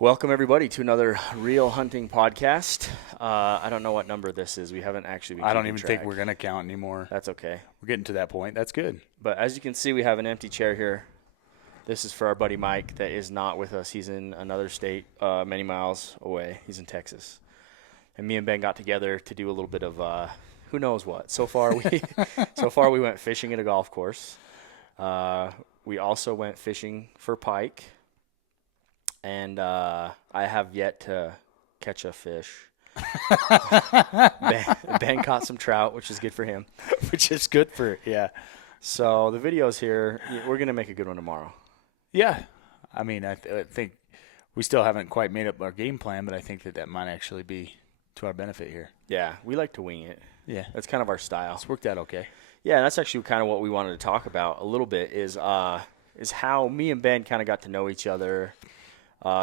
Welcome, everybody, to another Real Hunting podcast. I don't know what number this is. We haven't actually been I don't keeping even track. think we're going to count anymore. That's okay. We're getting to that point. That's good. But as you can see, we have an empty chair here. This is for our buddy Mike that is not with us. He's in another state many miles away. He's in Texas. And me and Ben got together to do a little bit of who knows what. So far, we went fishing at a golf course. We also went fishing for pike. And I have yet to catch a fish. Ben caught some trout, which is good for him. Which is good for, yeah. So the video's here. We're going to make a good one tomorrow. Yeah. I mean, I think we still haven't quite made up our game plan, but I think that might actually be to our benefit here. Yeah, we like to wing it. Yeah. That's kind of our style. It's worked out okay. Yeah, that's actually kind of what we wanted to talk about a little bit is how me and Ben kind of got to know each other.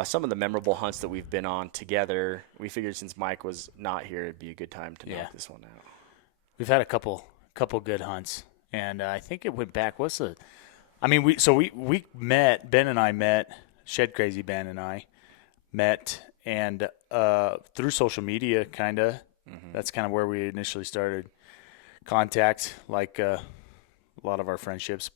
Some of the memorable hunts that we've been on together. We figured since Mike was not here, it'd be a good time to knock this one out. We've had a couple good hunts, and I think it went back. We met. Ben and I met. Shedcrazy Ben and I met, and through social media, kind of. Mm-hmm. That's kind of where we initially started contact, like a lot of our friendships,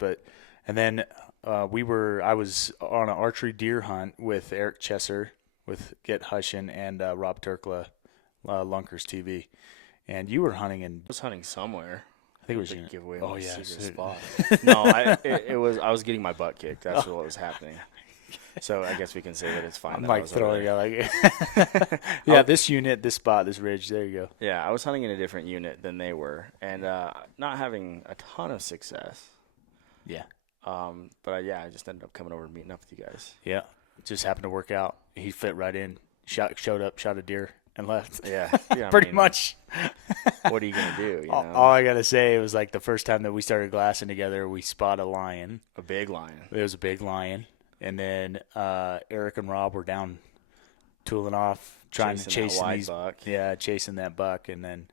and then. I was on an archery deer hunt with Eric Chesser, with Get Hushin, and Rob Turkla, Lunkers TV. And you were hunting I was hunting somewhere. I think it was a giveaway. Oh, yeah. Secret spot. No, I was getting my butt kicked. That's what was happening. So I guess we can say that it's fine. I'm like throwing you like, yeah, this unit, this spot, this ridge. There you go. Yeah, I was hunting in a different unit than they were, and not having a ton of success. Yeah. But I just ended up coming over and meeting up with you guys. Yeah, it just happened to work out. He fit right in. Showed up, shot a deer, and left. Yeah, pretty much. What are you gonna do? All I gotta say, it was like the first time that we started glassing together, we spot a lion. A big lion. It was a big lion, and then Eric and Rob were down, tooling off, trying to chase these buck. Yeah, chasing that buck, and then.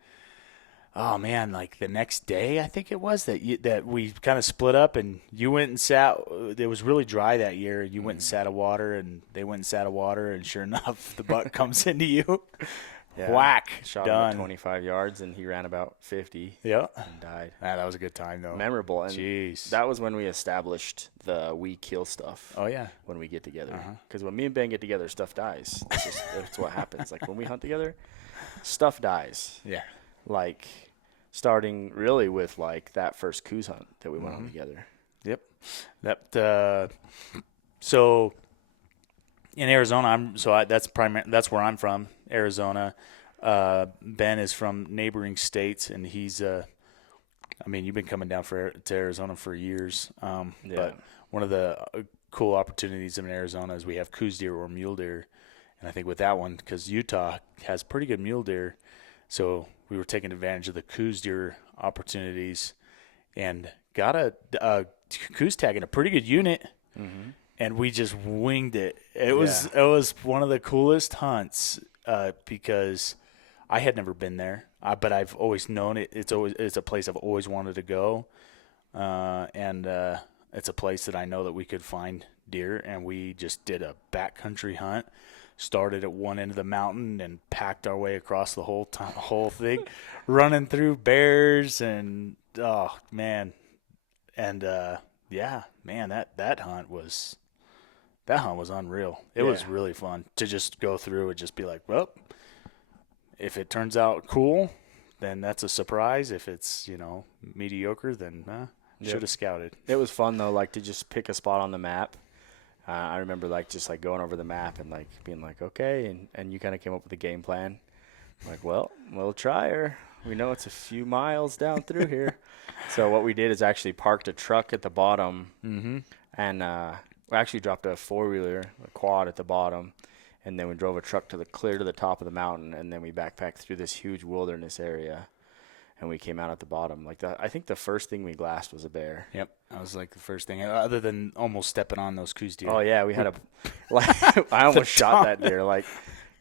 Oh man! Like the next day, I think it was that we kind of split up, and you went and sat. It was really dry that year. You went and sat a water, and they went and sat a water, and sure enough, the buck comes into you. Yeah, whack! Shot done. him at 25 yards, and he ran about 50. Yeah, and died. That was a good time though. Memorable. And jeez, that was when we established the we kill stuff. Oh yeah, when we get together, because when me and Ben get together, stuff dies. That's what happens. Like when we hunt together, stuff dies. Yeah, like. Starting really with like that first Coues hunt that we went on together. Yep. So in Arizona, that's where I'm from, Arizona. Ben is from neighboring states, and he's you've been coming down to Arizona for years. But one of the cool opportunities in Arizona is we have Coues deer or mule deer, and I think with that one, because Utah has pretty good mule deer, so we were taking advantage of the Coues deer opportunities and got a Coues tag in a pretty good unit, and we just winged it. It was one of the coolest hunts because I had never been there, but I've always known it. It's a place I've always wanted to go, and it's a place that I know that we could find deer, and we just did a backcountry hunt. Started at one end of the mountain and packed our way across the whole thing, running through bears and that hunt was unreal. It was really fun to just go through and just be like, well, if it turns out cool, then that's a surprise. If it's mediocre, then should have scouted. It was fun though, like to just pick a spot on the map. I remember just going over the map and being like, okay, and you kind of came up with a game plan. Like, well, we'll try her. We know it's a few miles down through here. So what we did is actually parked a truck at the bottom, and we actually dropped a four-wheeler, a quad at the bottom, and then we drove a truck clear to the top of the mountain, and then we backpacked through this huge wilderness area. And we came out at the bottom. I think the first thing we glassed was a bear. Yep, that was like the first thing, other than almost stepping on those Coues deer. Oh yeah, we had I almost shot that deer.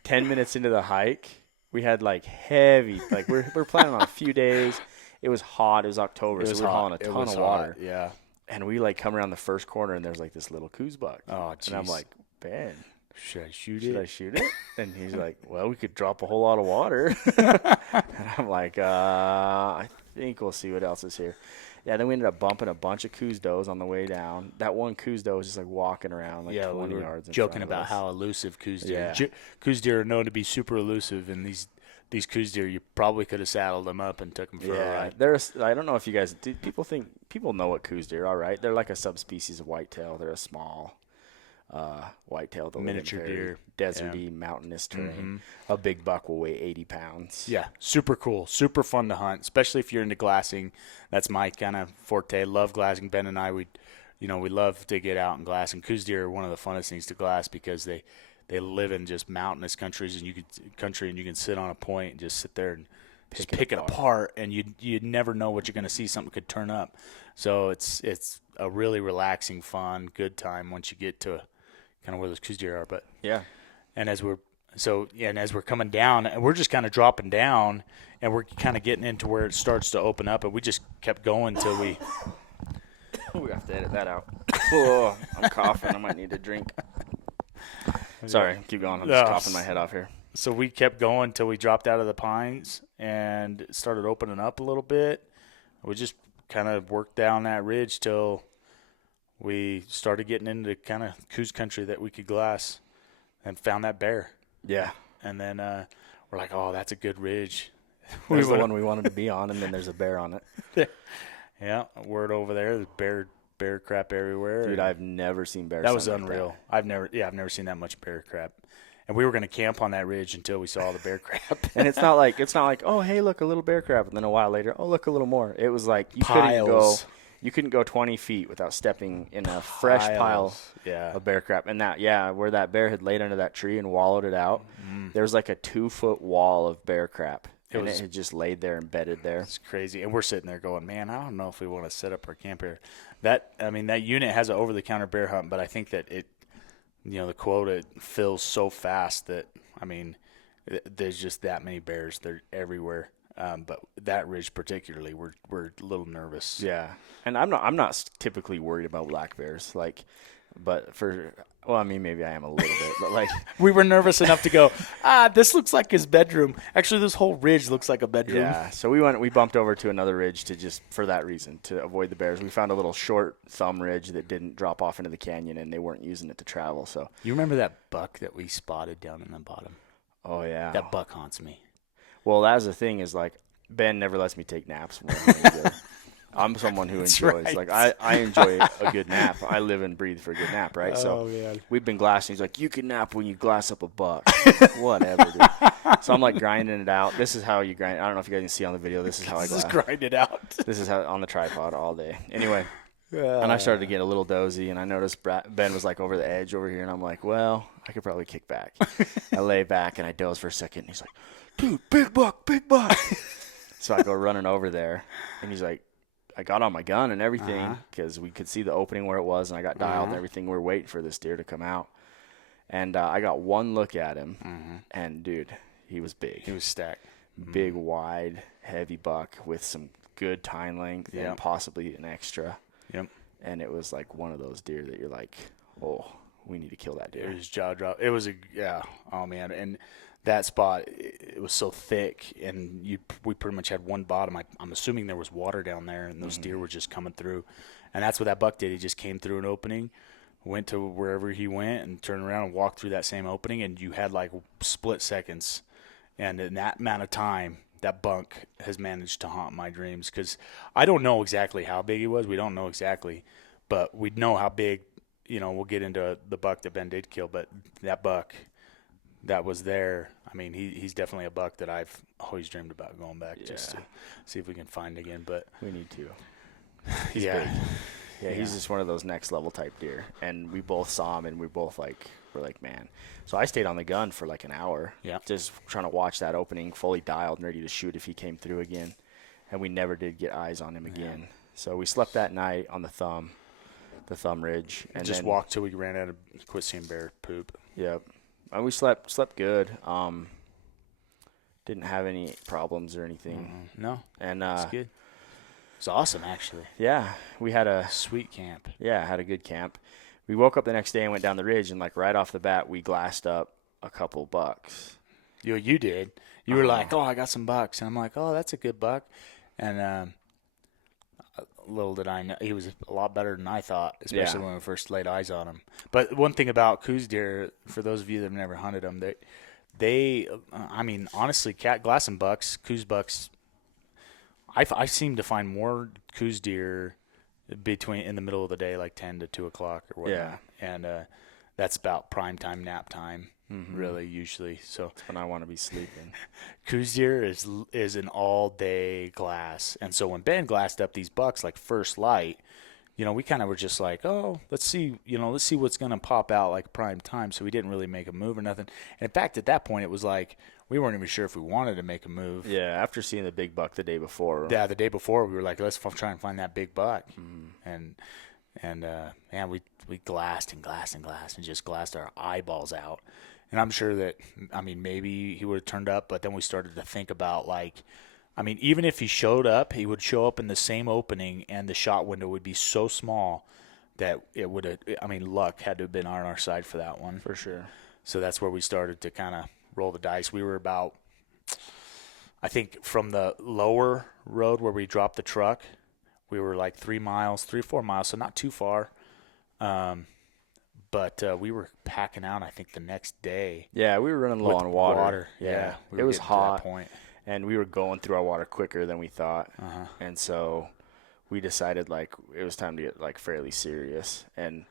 10 minutes into the hike, we had heavy. We're planning on a few days. It was hot. It was October, so we were hauling a ton of water. Yeah, and we come around the first corner, and there's this little Coues buck. Oh, geez. And I'm like, Ben, Should I shoot Should it? I shoot it? And he's like, well, we could drop a whole lot of water. And I'm like, I think we'll see what else is here. Yeah, then we ended up bumping a bunch of Coues does on the way down. That one Coues doe was just like walking around like 20 we were yards in joking front of about us. how elusive Coues deer. Yeah. Coues deer are known to be super elusive, and these Coues deer, you probably could have saddled them up and took them for a ride. I don't know if you guys people know what Coues deer are, right? They're like a subspecies of whitetail. They're a small whitetail, the Miniature deer, deserty, mountainous terrain. A big buck will weigh 80 pounds. Yeah, super cool, super fun to hunt, especially if you're into glassing. That's my kind of forte. Love glassing. Ben and I, we love to get out and glass. And Coues deer are one of the funnest things to glass because they live in just mountainous countries, and you can sit on a point and just sit there and just pick it apart, and you'd never know what you're going to see. Something could turn up. So it's a really relaxing, fun, good time once you get to kind of where those Coues deer are. But yeah, and as we're coming down, and we're just kind of dropping down, and we're kind of getting into where it starts to open up, and we just kept going till we. We have to edit that out. Oh, I'm coughing. I might need a drink. Sorry, keep going. I'm just coughing my head off here. So we kept going till we dropped out of the pines and started opening up a little bit. We just kind of worked down that ridge till we started getting into kind of Coues country that we could glass, and found that bear. Yeah. And then we're like, oh, that's a good ridge. There's the one we wanted to be on, and then there's a bear on it. Yeah, word over there. There's bear crap everywhere. Dude, I've never seen bears. That was unreal. I've never seen that much bear crap. And we were going to camp on that ridge until we saw the bear crap. And it's not like, oh, hey, look, a little bear crap, and then a while later, oh, look, a little more. It was like you couldn't go 20 feet without stepping in a fresh pile of bear crap. And where that bear had laid under that tree and wallowed it out, there was like a 2-foot wall of bear crap. It had just laid there, embedded there. It's crazy. And we're sitting there going, man, I don't know if we want to set up our camp here. That unit has an over-the-counter bear hunt, but I think that the quota fills so fast that, there's just that many bears. They're everywhere. But that ridge particularly, we're a little nervous. Yeah. And I'm not typically worried about black bears. Maybe I am a little bit, but like we were nervous enough to go, this looks like his bedroom. Actually, this whole ridge looks like a bedroom. Yeah. So we bumped over to another ridge for that reason, to avoid the bears. We found a little short thumb ridge that didn't drop off into the canyon, and they weren't using it to travel. So you remember that buck that we spotted down in the bottom? Oh yeah. That buck haunts me. Well, that's the thing is, like, Ben never lets me take naps when I'm hunting deer. I'm someone who enjoys, right. like, I enjoy a good nap. I live and breathe for a good nap, right? Man. We've been glassing. He's like, you can nap when you glass up a buck. Whatever, dude. So I'm, like, grinding it out. This is how you grind. I don't know if you guys can see on the video. This is how I glass. Just grind it out. This is how on the tripod all day. Anyway, and I started to get a little dozy, and I noticed Ben was, like, over the edge over here, and I'm like, well, I could probably kick back. I lay back, and I doze for a second, and he's like, dude, big buck, big buck. So I go running over there, and he's like, I got on my gun and everything because we could see the opening where it was, and I got dialed and everything. We were waiting for this deer to come out. And I got one look at him, and, dude, he was big. He was stacked. Big, wide, heavy buck with some good tine length and possibly an extra. Yep. And it was like one of those deer that you're like, oh, we need to kill that deer. It was jaw drop. It was oh, man. And that spot, it was so thick, and we pretty much had one bottom. I'm assuming there was water down there, and those deer were just coming through. And that's what that buck did. He just came through an opening, went to wherever he went, and turned around and walked through that same opening, and you had like split seconds. And in that amount of time, that buck has managed to haunt my dreams, because I don't know exactly how big he was. We don't know exactly, but we know how big. We'll get into the buck that Ben did kill, but that buck that was there, he's definitely a buck that I've always dreamed about going back just to see if we can find again. But we need to. He's big. Yeah, he's just one of those next level type deer. And we both saw him, and we're like, man. So I stayed on the gun for like an hour, just trying to watch that opening, fully dialed and ready to shoot if he came through again. And we never did get eyes on him again. So we slept that night on the thumb ridge, and just walked till we ran out of quit seeing bear poop. Yep. And we slept good. Didn't have any problems or anything. No. And that's good. It's awesome, actually. Yeah, we had a sweet camp. Yeah, had a good camp. we woke up the next day and went down the ridge, and like right off the bat, we glassed up a couple bucks. You did. You were like, oh, I got some bucks. And I'm like, oh, that's a good buck. And little did I know, he was a lot better than I thought, especially when we first laid eyes on him. But one thing about Coues deer, for those of you that have never hunted them, I mean, honestly, glass and bucks, Coues bucks, I seem to find more Coues deer in the middle of the day, like 10 to 2 o'clock or whatnot. Yeah. And that's about prime time, nap time. Really, usually. So that's when I want to be sleeping. Coues deer is an all-day glass. And so when Ben glassed up these bucks, like first light, we kind of were just like, oh, let's see what's going to pop out like prime time. So we didn't really make a move or nothing. And in fact, at that point, it was like we weren't even sure if we wanted to make a move. Yeah, after seeing the big buck the day before. Yeah, the day before, we were like, let's try and find that big buck. And man, we glassed and glassed and glassed and just glassed our eyeballs out. And I'm sure that, maybe he would have turned up, but then we started to think about, even if he showed up, he would show up in the same opening, and the shot window would be so small that it would have, luck had to have been on our side for that one. For sure. So that's where we started to kind of roll the dice. We were about, I think, from the lower road where we dropped the truck, we were like 3 or 4 miles, so not too far. But we were packing out, I think, the next day. Yeah, we were running low on water. Yeah. It was hot, and we were going through our water quicker than we thought. And so we decided, it was time to get, fairly serious. And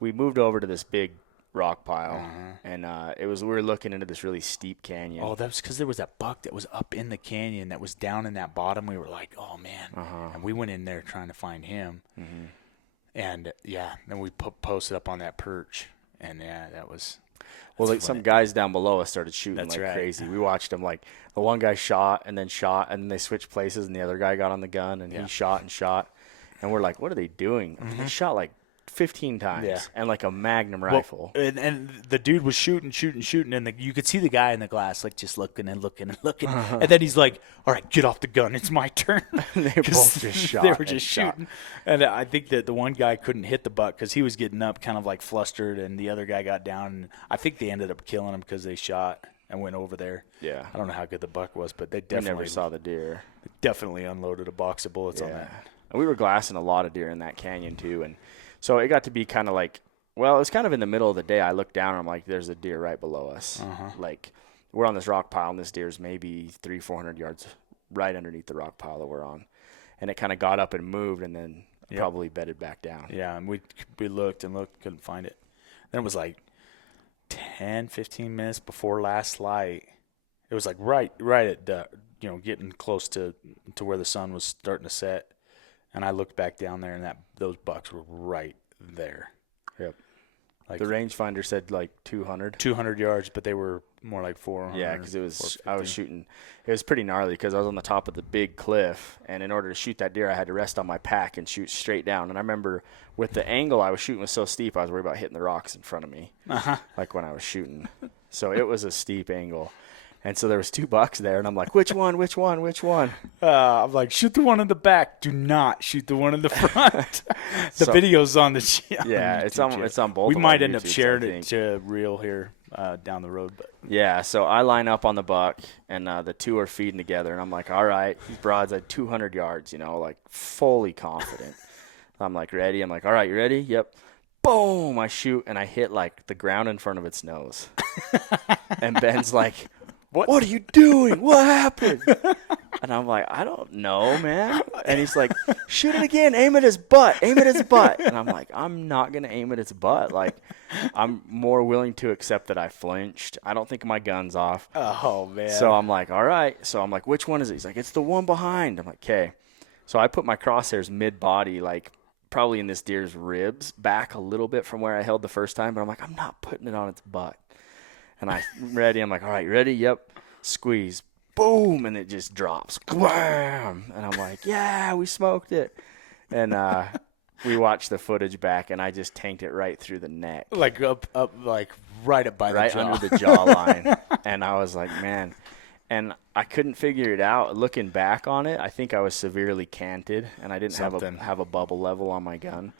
we moved over to this big rock pile, and we were looking into this really steep canyon. Oh, that was because there was that buck that was up in the canyon that was down in that bottom. We were like, oh, man. And we went in there trying to find him. And, then we posted up on that perch. And, that was – well, some guys down below us started shooting crazy. We watched them, the one guy shot, and then they switched places, and the other guy got on the gun, and he shot and shot. And we're like, what are they doing? They shot, 15 times and a Magnum rifle. And the dude was shooting, and you could see the guy in the glass, just looking and looking and looking. And then he's like, all right, get off the gun. It's my turn. They both just shot. They were just shooting. And I think that the one guy couldn't hit the buck because he was getting up kind of flustered, and the other guy got down. And I think they ended up killing him because they shot and went over there. Yeah. I don't know how good the buck was, but they definitely never saw the deer. Definitely unloaded a box of bullets on that. And we were glassing a lot of deer in that canyon too, and so it got to be kind of it was kind of in the middle of the day. I looked down and I'm like, there's a deer right below us. We're on this rock pile, and this deer's maybe 300-400 yards right underneath the rock pile that we're on. And it kind of got up and moved, and then probably bedded back down. Yeah, and we looked and looked, couldn't find it. Then it was 10, 15 minutes before last light. It was right at the, getting close to where the sun was starting to set. And I looked back down there, and those bucks were right there. Yep. The rangefinder said 200. 200 yards, but they were more like 400. Yeah, because I was shooting. It was pretty gnarly because I was on the top of the big cliff, and in order to shoot that deer, I had to rest on my pack and shoot straight down. And I remember with the angle I was shooting was so steep, I was worried about hitting the rocks in front of me, when I was shooting. So it was a steep angle. And so there was 2 bucks there, and I'm like, which one? I'm like, shoot the one in the back. Do not shoot the one in the front. The video's on the yeah, it's on both. We might end up sharing it to reel here down the road. But yeah, so I line up on the buck, and the 2 are feeding together, and I'm like, all right, these broads at 200 yards, fully confident. I'm like, ready? I'm like, all right, you ready? Yep. Boom! I shoot, and I hit the ground in front of its nose. And Ben's like, What are you doing? What happened? And I'm like, I don't know, man. And he's like, shoot it again. Aim at his butt. And I'm like, I'm not going to aim at its butt. I'm more willing to accept that I flinched. I don't think my gun's off. Oh, man. So I'm like, all right. So I'm like, which one is it? He's like, it's the one behind. I'm like, okay. So I put my crosshairs mid-body, probably in this deer's ribs, back a little bit from where I held the first time. But I'm like, I'm not putting it on its butt. And I'm ready. I'm like, all right, you ready? Yep. Squeeze. Boom. And it just drops. Wham! And I'm like, yeah, we smoked it. And we watched the footage back, and I just tanked it right through the neck. Right up by the jaw. Right under the jawline. And I was like, man. And I couldn't figure it out. Looking back on it, I think I was severely canted, and I didn't have a bubble level on my gun.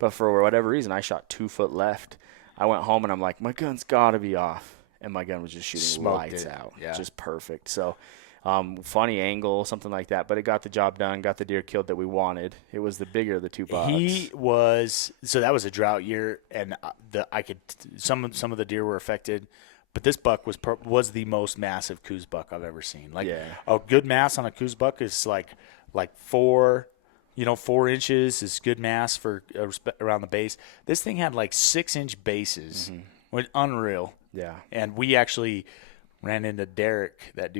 But for whatever reason, I shot 2 foot left. I went home and I'm like, my gun's got to be off. And my gun was just shooting Smoked lights it. out. Yeah. Just perfect. So funny angle, something like that. But it got the job done, got the deer killed that we wanted. It was the bigger of the 2 bucks. So that was a drought year, and some of the deer were affected. But this buck was the most massive Coues buck I've ever seen. Like a good mass on a Coues buck is like 4 inches is good mass for around the base. This thing had like 6-inch bases. Which unreal. Yeah. And we actually ran into Derek that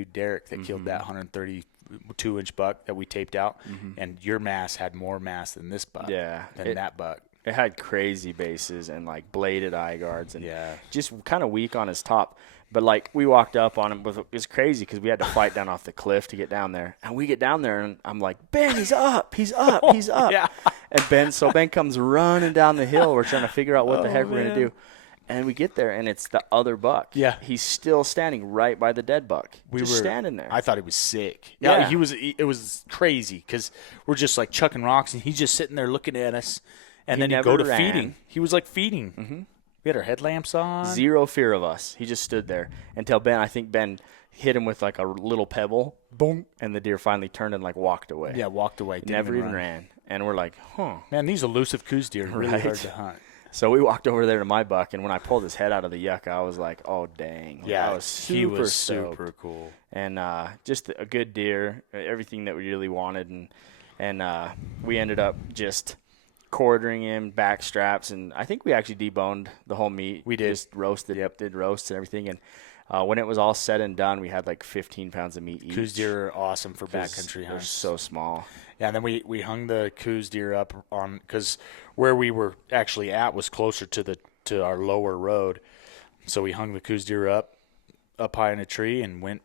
killed that 132-inch buck that we taped out. And your mass had more mass than this buck. Yeah. Than that buck. It had crazy bases and like bladed eye guards and just kind of weak on his top. But like we walked up on him, it was crazy because we had to fight down off the cliff to get down there. And we get down there and I'm like, Ben, he's up. Yeah. And Ben comes running down the hill. We're trying to figure out what the heck we're gonna do. And we get there and it's the other buck. Yeah. He's still standing right by the dead buck. We were standing there. I thought he was sick. Yeah. It was crazy because we're just like chucking rocks and he's just sitting there looking at us. And then he'd go to feeding. He was like feeding. We had our headlamps on. Zero fear of us. He just stood there until Ben hit him with like a little pebble. Boom. And the deer finally turned and like walked away. Yeah, walked away. Never even ran. And we're like, Man, these elusive Coues deer are really hard to hunt. So we walked over there to my buck, and when I pulled his head out of the yucca, I was like, oh, dang. Yeah, I was he was super cool. And just a good deer, everything that we really wanted. And we ended up just quartering him, back straps, and I think we actually deboned the whole meat. We did. Just roasted, did roasts and everything. And when it was all said and done, we had like 15 pounds of meat each. Coues deer are awesome for backcountry hunts. They're so small. Yeah, and then we hung the Coues deer up on, because where we were actually at was closer to our lower road. So we hung the Coues deer up high in a tree and went.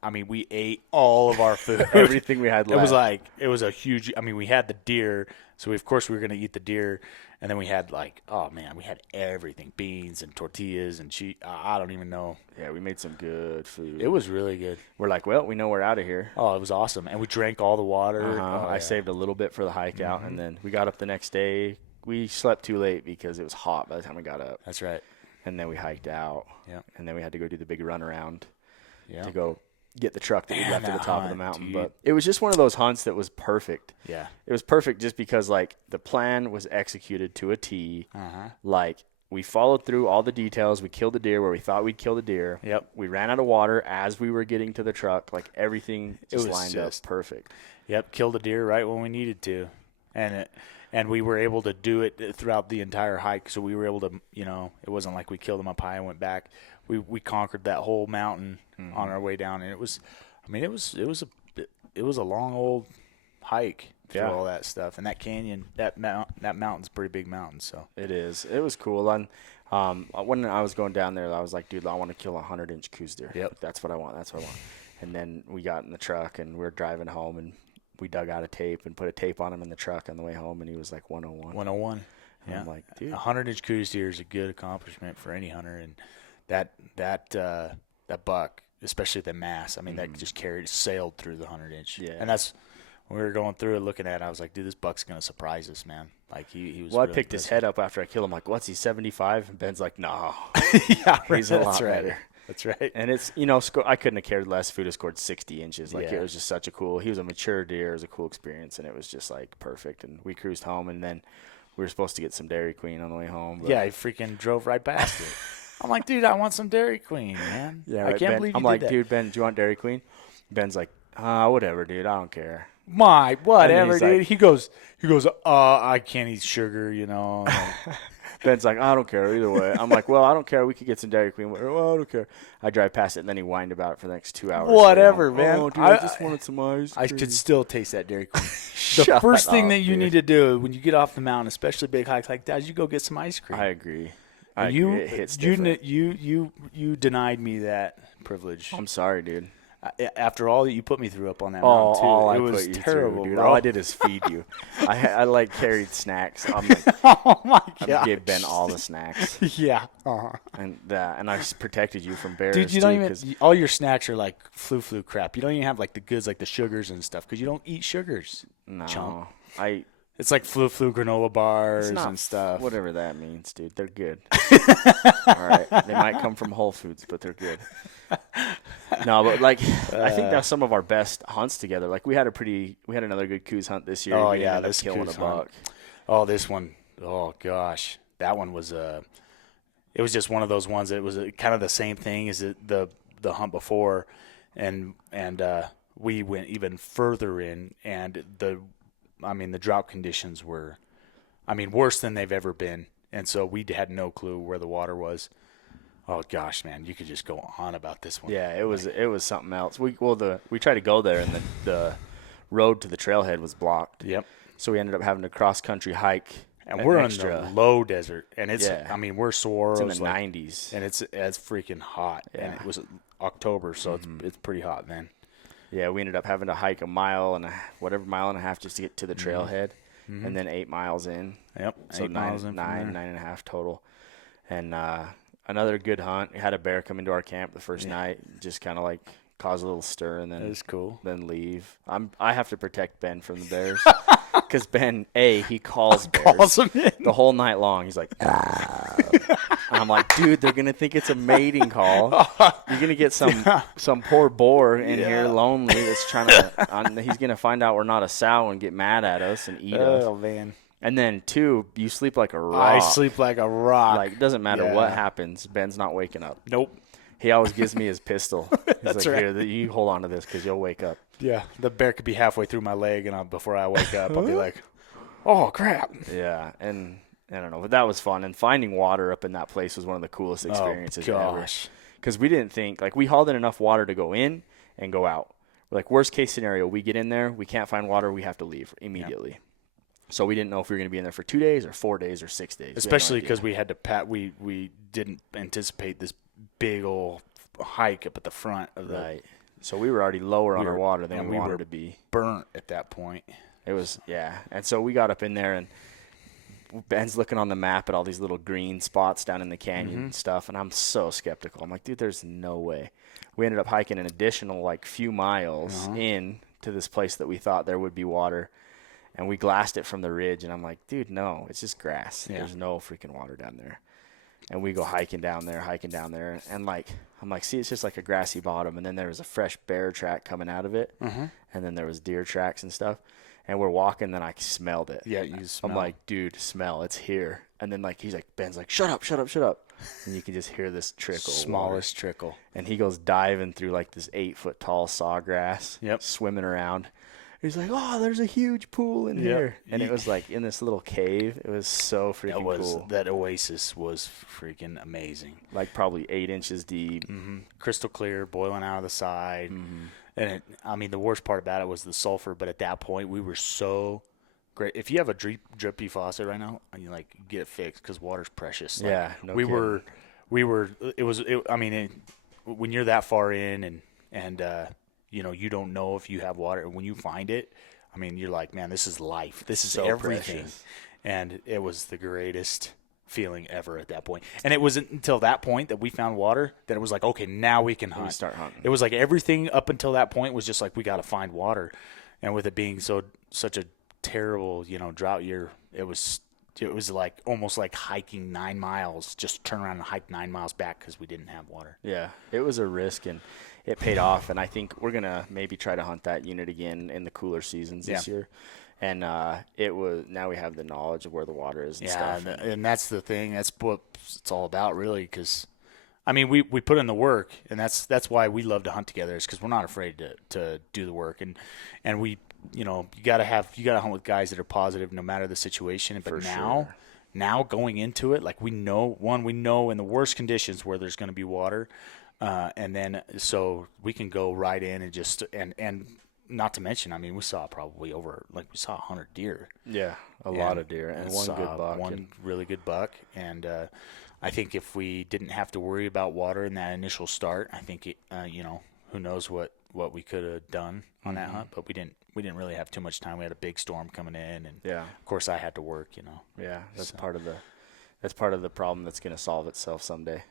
I mean, we ate all of our food. Everything we had left. It was a huge, we had the deer, so of course we were going to eat the deer. And then we had we had everything, beans and tortillas and cheese. I don't even know. Yeah, we made some good food. It was really good. We're like, well, we know we're out of here. Oh, it was awesome. And we drank all the water. I saved a little bit for the hike out, and then we got up the next day. We slept too late because it was hot by the time we got up. That's right. And then we hiked out. Yeah. And then we had to go do the big run around to Yeah. go get the truck that we left at the top of the mountain. Dude. But it was just one of those hunts that was perfect. Yeah. It was perfect just because, like, the plan was executed to a T. Like, we followed through all the details. We killed the deer where we thought we'd kill the deer. Yep. We ran out of water as we were getting to the truck. Like, everything just was lined up perfect. Yep, killed a deer right when we needed to. And we were able to do it throughout the entire hike. So we were able to, it wasn't like we killed them up high and went back. We conquered that whole mountain on our way down, and it was a long old hike through all that stuff. And that canyon, that mountain's a pretty big mountain. So it is. It was cool. And when I was going down there, I was like, dude, I want to kill a 100-inch Coues deer. Yep, that's what I want. And then we got in the truck and we were driving home, and we dug out a tape and put a tape on him in the truck on the way home, and he was like 101. 101. And yeah. I'm like, dude, 100-inch Coues deer is a good accomplishment for any hunter, and that buck, especially the mass, that just sailed through the 100-inch. Yeah. And that's when we were going through it, looking at it, I was like, dude, this buck's gonna surprise us, man. Like he was. Well, really I picked his head up after I killed him. Like, what's he, 75? And Ben's like, no. Yeah, he's a lot better. That's right. And it's, I couldn't have cared less if we'd have scored 60 inches. Like, it was just such a cool, he was a mature deer. It was a cool experience, and it was just, like, perfect. And we cruised home, and then we were supposed to get some Dairy Queen on the way home. Yeah, he freaking drove right past it. I'm like, dude, I want some Dairy Queen, man. Yeah, I can't believe you I'm did like, that. dude, Ben, do you want Dairy Queen? Ben's like, whatever, dude. I don't care. Whatever, dude. Like, he goes, I can't eat sugar, Ben's like, I don't care either way. I'm like, well, I don't care. We could get some Dairy Queen. Well, I don't care. I drive past it, and then he whined about it for the next 2 hours. Whatever, man. Oh, dude, I just wanted some ice cream. I could still taste that Dairy Queen. The first thing that you need to do when you get off the mountain, especially big hikes like that, is you go get some ice cream. I agree. It hits different. You denied me that privilege. I'm sorry, dude. After all that you put me through up on that mountain, too. It was terrible, dude. bro. All I did is feed you. I like carried snacks. I'm like, oh my god! I gave Ben all the snacks. Yeah. And I protected you from bears. Dude, you don't even. All your snacks are like flu crap. You don't even have like the goods, like the sugars and stuff, because you don't eat sugars. No, chump. It's like flu granola bars It's not and stuff. Whatever that means, dude. They're good. All right. They might come from Whole Foods, but they're good. No, but like I think that's some of our best hunts together. Like we had another good Coues hunt this year. Oh We yeah, ended up this killing Coues a buck. hunt. Oh, this one. Oh gosh, that one was it was just one of those ones that was kind of the same thing as the hunt before, and we went even further in, and the drought conditions were, worse than they've ever been, and so we had no clue where the water was. Oh gosh, man, you could just go on about this one. Yeah, it was something else. We tried to go there, and the road to the trailhead was blocked. Yep. So we ended up having to cross country hike. And we're in the low desert, and it's we're Soros. It's in the 90s, and it's freaking hot. Yeah. And it was October, so it's pretty hot then. Yeah, we ended up having to hike a mile and a half just to get to the trailhead, and then 8 miles in. Yep, so 9.5 total. And another good hunt. We had a bear come into our camp the first night, just kind of like cause a little stir, and then that was cool. Then leave. I have to protect Ben from the bears. Because Ben, he calls him in the whole night long. He's like, ah. I'm like, dude, they're gonna think it's a mating call. You're gonna get some poor boar in here lonely that's trying to. He's gonna find out we're not a sow and get mad at us and eat us. Oh man. And then 2, you sleep like a rock. I sleep like a rock. Like it doesn't matter what happens, Ben's not waking up. Nope. He always gives me his pistol. He's like, right. Here, you hold on to this because you'll wake up. Yeah, the bear could be halfway through my leg, and before I wake up, I'll be like, oh, crap. Yeah, and I don't know, but that was fun. And finding water up in that place was one of the coolest experiences ever. Because we didn't think, like, we hauled in enough water to go in and go out. We're like, worst case scenario, we get in there, we can't find water, we have to leave immediately. Yep. So we didn't know if we were going to be in there for 2 days or 4 days or 6 days. Especially because we had to we didn't anticipate this big old hike up at the front of the. Right. So we were already lower on our water than we wanted to be. Burnt at that point. It was, And so we got up in there, and Ben's looking on the map at all these little green spots down in the canyon and stuff, and I'm so skeptical. I'm like, dude, there's no way. We ended up hiking an additional, like, few miles in to this place that we thought there would be water, and we glassed it from the ridge, and I'm like, dude, no, it's just grass. Yeah. There's no freaking water down there. And we go hiking down there, and like I'm like, see, it's just like a grassy bottom, and then there was a fresh bear track coming out of it, and then there was deer tracks and stuff, and we're walking, then I smelled it. Yeah, you smell. I'm like, dude, smell, it's here. And then like Ben's like, shut up, and you can just hear this trickle, smallest trickle, and he goes diving through like this 8-foot tall sawgrass, swimming around. He's like, oh, there's a huge pool in here. And it was like in this little cave. It was so freaking cool. That oasis was freaking amazing. Like probably 8 inches deep. Crystal clear, boiling out of the side. And the worst part about it was the sulfur. But at that point, we were so great. If you have a drippy faucet right now, you like get it fixed because water's precious. Like, yeah, no kidding. When you're that far in and you don't know if you have water. And when you find it, you're like, man, this is life. This is so everything. Precious. And it was the greatest feeling ever at that point. And it wasn't until that point that we found water that it was like, okay, now we can hunt. We start hunting. It was like everything up until that point was just like, we got to find water. And with it being such a terrible, drought year, it was like almost like hiking 9 miles, just turn around and hike 9 miles back because we didn't have water. Yeah, it was a risk, and it paid off. And I think we're going to maybe try to hunt that unit again in the cooler seasons this year. And now we have the knowledge of where the water is and stuff. And that's the thing. That's what it's all about, really, because we put in the work, and that's why we love to hunt together, is because we're not afraid to do the work. And we, you gotta hunt with guys that are positive no matter the situation. But now going into it, like we know in the worst conditions where there's going to be water, and then so we can go right in and just and not to mention, we saw probably we saw 100 deer. Yeah, a lot of deer, and one good buck, one really good buck. And I think if we didn't have to worry about water in that initial start, I think who knows what we could have done on that hunt. But we didn't really have too much time. We had a big storm coming in, and of course I had to work. Yeah, that's part of the problem that's going to solve itself someday.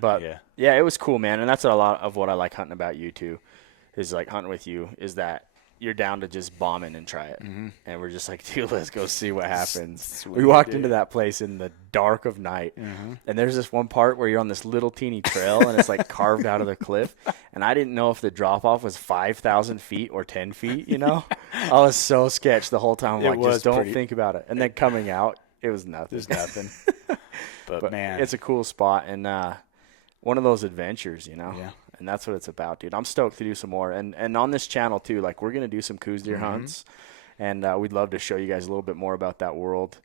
But it was cool, man. And that's a lot of what I like hunting about you too, is like hunting with you, is that you're down to just bomb in and try it. Mm-hmm. And we're just like, dude, let's go see what happens. Sweet, We walked dude. into that place in the dark of night. Mm-hmm. And there's this one part where you're on this little teeny trail, and it's like carved out of the cliff. And I didn't know if the drop-off was 5,000 feet or 10 feet, you know? I was so sketched the whole time. I'm It like, was just don't pretty- think about it. And then coming out, it was nothing. There's nothing. But man, it's a cool spot and one of those adventures, you know? Yeah. And that's what it's about, dude. I'm stoked to do some more. And on this channel, too, like, we're going to do some Coues deer hunts. And we'd love to show you guys a little bit more about that world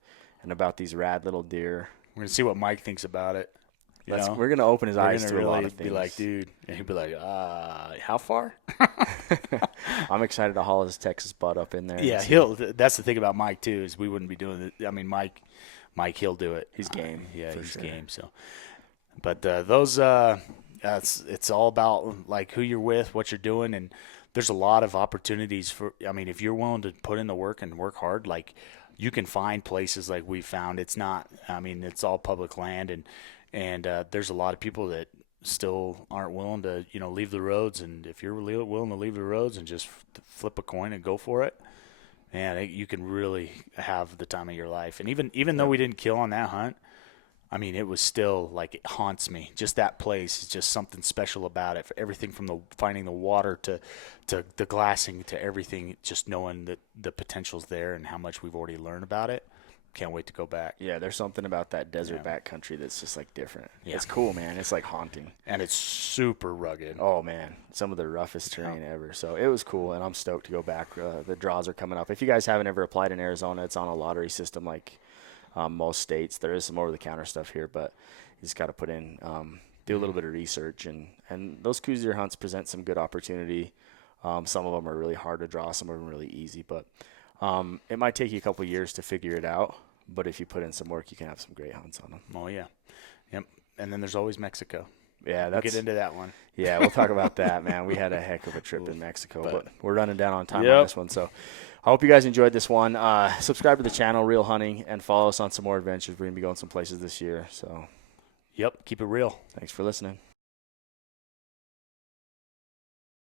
and about these rad little deer. we're gonna see what Mike thinks about it. You know? We're going to open his We're eyes gonna to really a lot of things. be like, dude, and he'd be like, how far? I'm excited to haul his Texas butt up in there. and Yeah, see. that's the thing about Mike too, is we wouldn't be doing it. I mean, Mike, he'll do it. He's game. Yeah, for he's sure. game. So, but it's all about like who you're with, what you're doing, and there's a lot of opportunities for. I mean, if you're willing to put in the work and work hard, like you can find places like we found. It's not. I mean, it's all public land, and there's a lot of people that still aren't willing to, leave the roads. And if you're willing to leave the roads and just flip a coin and go for it, man, you can really have the time of your life. And even though we didn't kill on that hunt, I mean, it was still like, it haunts me. Just that place is just something special about it. For everything from finding the water to the glassing to everything, just knowing that the potential's there and how much we've already learned about it. Can't wait to go back. Yeah, there's something about that desert backcountry that's just like different. Yeah. It's cool, man. It's like haunting. And it's super rugged. Oh, man. Some of the roughest terrain ever. So it was cool, and I'm stoked to go back. The draws are coming up. If you guys haven't ever applied in Arizona, it's on a lottery system like most states. There is some over-the-counter stuff here, but you just got to put in, do a little bit of research. And those Coues deer hunts present some good opportunity. Some of them are really hard to draw. Some of them are really easy. But it might take you a couple years to figure it out. But if you put in some work, you can have some great hunts on them. Oh, yeah. Yep. And then there's always Mexico. Yeah, We'll get into that one. Yeah, we'll talk about that, man. We had a heck of a trip in Mexico, but we're running down on time on Yep. this one. So I hope you guys enjoyed this one. Subscribe to the channel, Real Hunting, and follow us on some more adventures. We're going to be going some places this year. So Yep. Keep it real. thanks for listening.